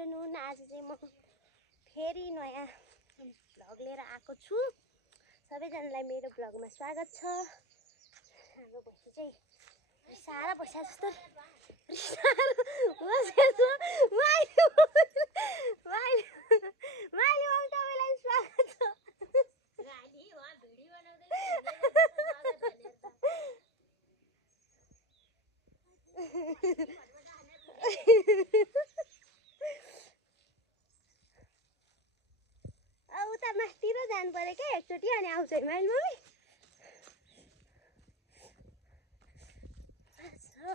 Afternoon. आज चाहिँ म फेरि नयाँ भ्लग लिएर आएको छु। सबैजनालाई मेरो भ्लगमा स्वागत छ। हाम्रो भैँसी चाहिँ सारा बस्या जस्तो तपाईँलाई स्वागत छ। उता माथितिर जानु पर्यो क्या एकचोटि, अनि आउँछ है माइल मम्मी।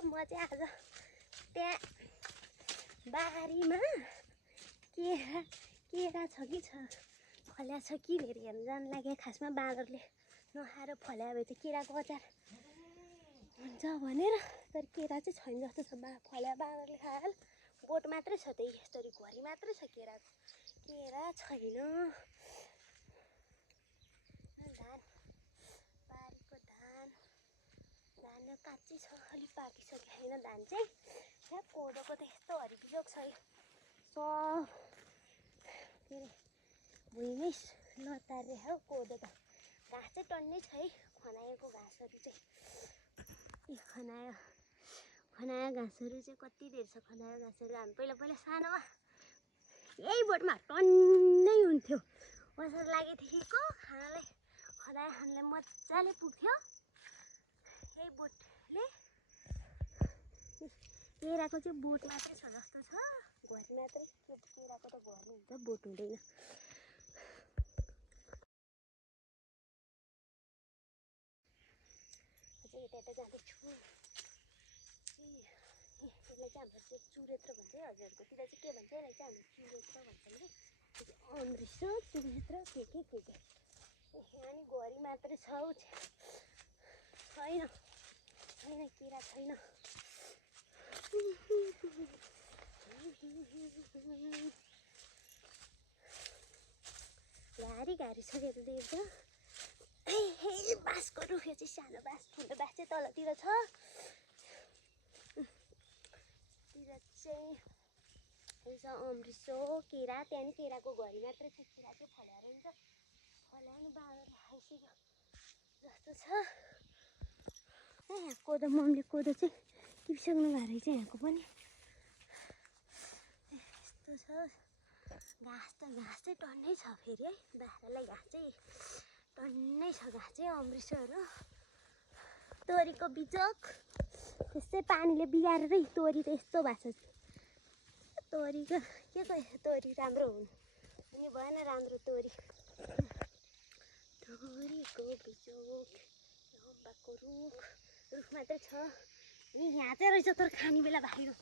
म चाहिँ आज त्यहाँ बारीमा केरा छ कि फल्या छ कि भनेर हेर्नु जानु लाग्यो। खासमा बाँदरले नखाएर फल्या भए चाहिँ केराको अचार हुन्छ भनेर, तर केरा चाहिँ छैन जस्तो छ। फल्या बाँदरले खाएर बोट मात्रै छ, त्यही यस्तरी घरि मात्रै छ केरा छैन। धान बारीको धान काँच्ची छ, अलिक पाकिसकेको छैन धान चाहिँ। यहाँ कोदोको त यस्तो हरिबिजोग छ, सब के अरे भुइँमै नतारे हो कोदो त। घाँस चाहिँ टन्नै छ है, खनाएको घाँसहरू चाहिँ। खनाया घाँसहरू चाहिँ कति धेरै छ। खनाया घाँसहरू हामी पहिला सानोमा यही बोटमा टन्नै हुन्थ्यो। अवसर लागेदेखिको खानालाई मजाले पुग्थ्यो। यही बोटले केराको चाहिँ बोट मात्रै छ जस्तो छ, घरि मात्रै। केराको त घरि हुन्छ, बोट हुँदैन। अझै यता जाँदैछु। यसलाई चाहिँ हाम्रो चाहिँ चुरेत्र भन्छ है, हजुरहरूकोतिर चाहिँ के भन्छ? यसलाई चाहिँ हाम्रो चुरेत्र भन्छ नि। अमृत चुरेत्र के यहाँ नि घरि मात्रै छ, छैन केरा छैन। घारी छ के त देख्छ। बाँसको रुख चाहिँ सानो बाँस, ठुलो बाँस चाहिँ तलतिर छ। तिर चाहिँ अमृत केरा, त्यहाँ नि केराको घरि मात्रै छ। केरा चाहिँ फल्या रहन्छ, फल्या नि बाँदरले खाइसक्यो जस्तो छ। यहाँ कोदो, मम्मीले कोदो चाहिँ टिपिसक्नु भएको रहेछ यहाँको पनि। यस्तो छ। घाँस चाहिँ टन्नै छ फेरि है, बाख्रालाई घाँस चाहिँ टन्नै छ। घाँस चाहिँ अमृतहरू, तोरीको बिजोक त्यस्तै पानीले बिगारेरै तोरी त यस्तो भएको छ। तोरीको के तोरी राम्रो हुनु भएन, राम्रो तोरीको बिजोक अम्बाको रुख मात्रै छ। अनि यहाँ चाहिँ रहेछ तर खाने बेला भाइरो।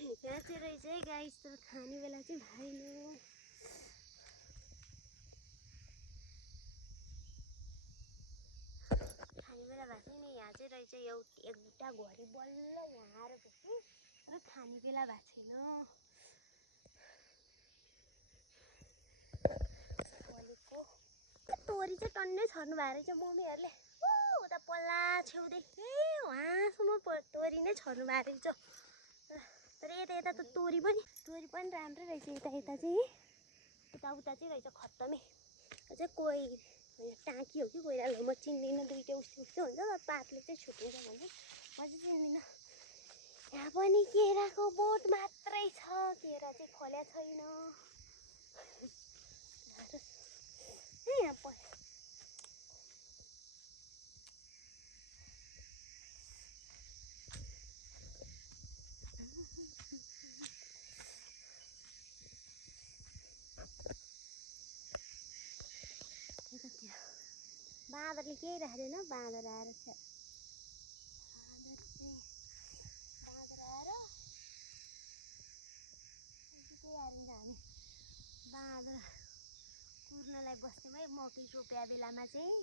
यहाँ चाहिँ रहेछ है गाइस, तर खाने बेला चाहिँ भाइरो। खाने बेला भएको छैन। यहाँ चाहिँ रहेछ एउटा घरि बल्ल यहाँ आएर भेटेँ, तर खाने बेला भएको छैन। बलेको तोरी चाहिँ टन्नै छर्नु भएको रहेछ मम्मीहरूले। उता पल्ला छेउदेखि वहाँसम्म तोरी नै छर्नु भएको रहेछ। तर यता त तोरी पनि राम्रै रहेछ। यता चाहिँ उता चाहिँ रहेछ खत्तमै। अझै कोही टाँकी हो कि कोइरालो म चिन्दिनँ, दुइटै उस्तो हुन्छ, तर पातले चाहिँ छुटिन्छ भन्छ, म चाहिँ चिन्दिनँ। यहाँ पनि केराको बोट मात्रै छ, केरा चाहिँ फल्या छैन। यहाँ बाँदरले केही राख्दैन। बाँदर आएर हामी बाँदर कुर्नलाई बस्थ्यौँ है मकै रोप्या बेलामा चाहिँ।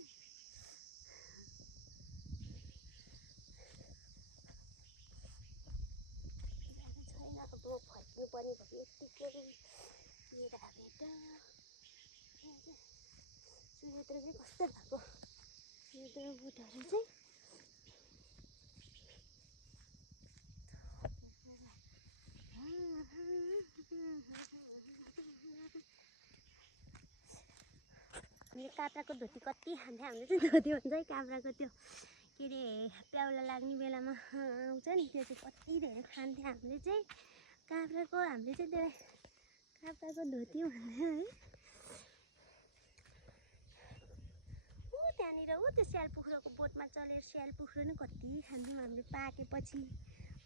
छैन, अब फर्किनु पर्ने भयो यत्तिकै। केरा भेट चुरेत्र चाहिँ कस्तो भएको चुरेत्र बोटहरू चाहिँ काब्राको धोती कति खान्थ्यो हामीले चाहिँ धोती भन्छ है काब्राको त्यो के अरे प्याउला लाग्ने बेलामा आउँछ नि त्यो चाहिँ कति धेरै खान्थ्यो हामीले चाहिँ काब्राको हामीले चाहिँ त्यसलाई काब्राको धोती भन्थ्यो है त्यहाँनिर त्यो स्यालपुख्रोको बोटमा चलेर स्यालपुख्रो नै कति खान्थ्यौँ हामीले पाकेपछि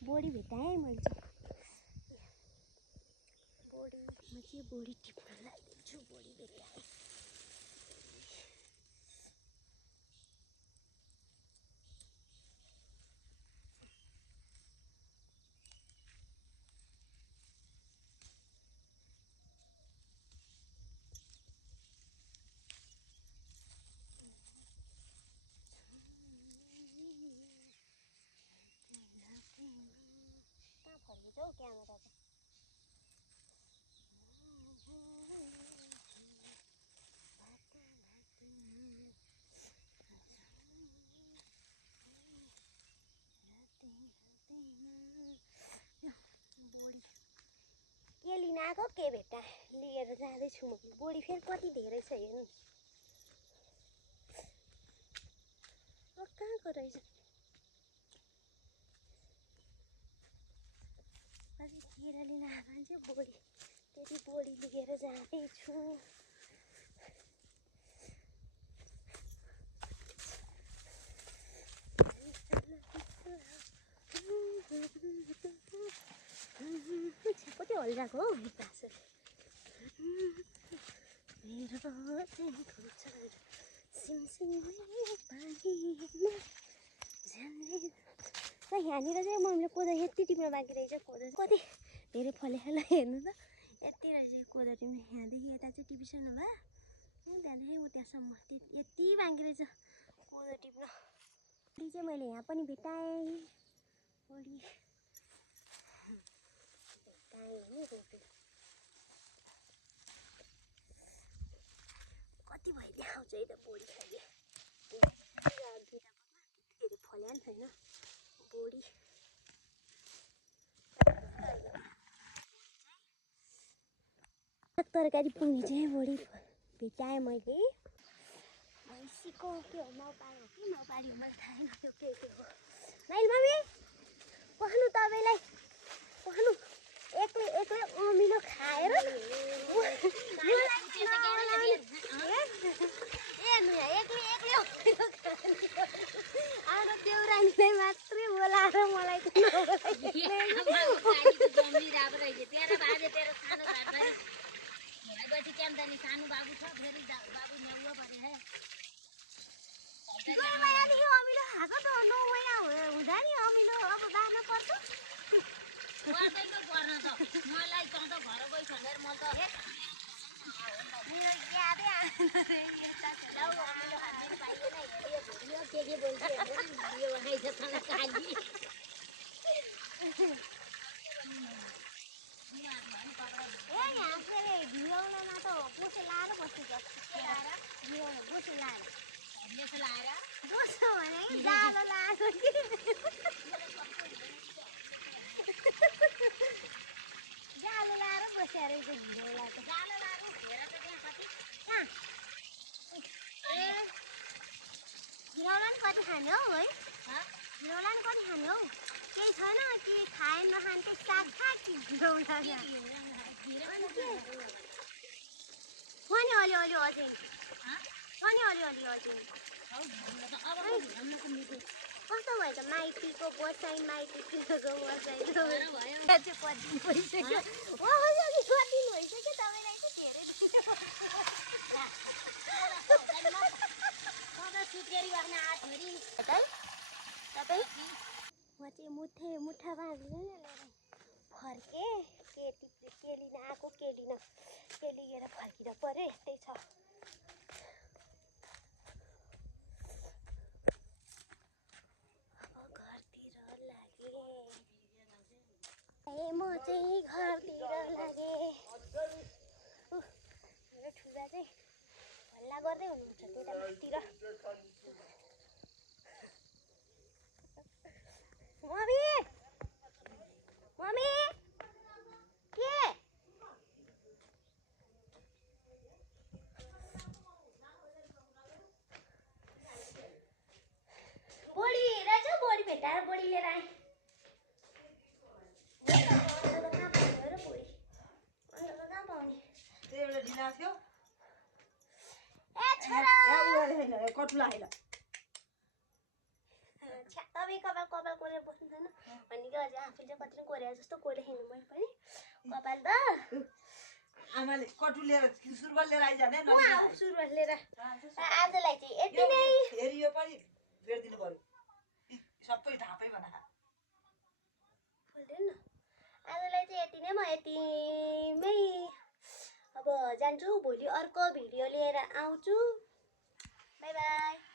बोडी भेटाएँ मैले चाहिँ बोडीमा चाहिँ बोडी टिप्न लाग्दैछु बोडी भेटाएँ कहाँ फर्किन्छ हौ क्यामेरा त के लिन आएको के भेट्टा लिएर जाँदैछु म बोडी फेरि कति धेरै छ हेर्नु कहाँको रहेछ अझै केरा लिन आएको मान्छे बोडी त्यति बोडी लिएर जाँदैछु कति हल्लाएको हौ यहाँनिर चाहिँ मम्मीले कोदो यति टिप्न बाँकी रहेछ कोदो कति धेरै फलेर हेर्नु त यति रहेछ कोदो टिप्नु यहाँदेखि यता चाहिँ टिपिसक्नु भयो त्यहाँदेखि उतासम्म यति बाँकी रहेछ कोदो टिप्न बोडी चाहिँ मैले यहाँ पनि भेटाएँ बोडी भेटाएँ नि रोपेर कति भइदियो आउँछ है त बोडी खाइदिए दुईवटा बोटमा त्यतिखेर फल्या नि छैन बोडी तरकारी पुग्ने चाहिँ बोडी भेटाएँ मैले भैँसीको के हो माउपाडी हो कि माउपाडी हो मैले थाहा छैन त्यो के हो नाइल मम्मी पखानु तपाईँलाई पखानु एक्लै एक्लै अमिलो खाएर देउरानीलाई मात्रै बोलाएर मलाई सानो बाबु छ फेरि बाबु ल्याउनु पऱ्यो है 2 महिनादेखि अमिलो खाएको त 9 महिना हुँदा नि अमिलो अब बार्न पर्छ पर्दैन पर्न त मलाई त घर गइ भनेर म त मेरो यादै आउँदैन अमिलो खाने पाइएन यो के बोल्छ यो बनाइछ खाना खाली यहाँ फेरि भिउलामा त बोसो लाएर बस्नु बोसो लाएर बोसो भने जालो लाएको कि जालो लाएर बसेर रहेछ भिउला त जालो लाएर घेर त त्यहाँ कति कहाँ ए भिउला नि कति खाने हौ है भिउला नि कति खाने हौ केही छैन कि खाए नखाने चाहिँ साग खा कि भिउला पनि अलिअलि अझै पनि अलिअलि अझै कस्तो भयो त माइतीको बसाइ माइतीको बसाइ चाहिँ कति दिन भइसक्यो कति दिन भइसक्यो तपाईँलाई चाहिँ धेरै सधैँ सुत्केरी गर्न आँटभरि तपाईँ म चाहिँ मुठा बाँध्दैन फर्केँ के लिन आएको के लिएर फर्किन पऱ्यो यस्तै छ घरतिर लागेँ म चाहिँ घरतिर लागेँ मेरो ठुला चाहिँ हल्ला गर्दै हुनुहुन्छ त्यता माथितिर मम्मी के आएको थियो ए छोरा कटुला होइन तपाईँ कपाल कपाल कोरेर बस्नु छैन भनेको अझै आफूले कति नै कोरेर जस्तो कोरेर हिँड्नु मैले पनि कपाल त आमाले कटु लिएर सुरुवाल लिएर आइजाने सुरुवाल लिएर आजलाई चाहिँ यति नै फेरि यो पनि फेरिदिनु पर्यो सबै ढापै बना खोल्दैन आजलाई चाहिँ यति नै म यतिमै अब जान्छु भोलि अर्को भिडियो लिएर आउँछु बाई बाई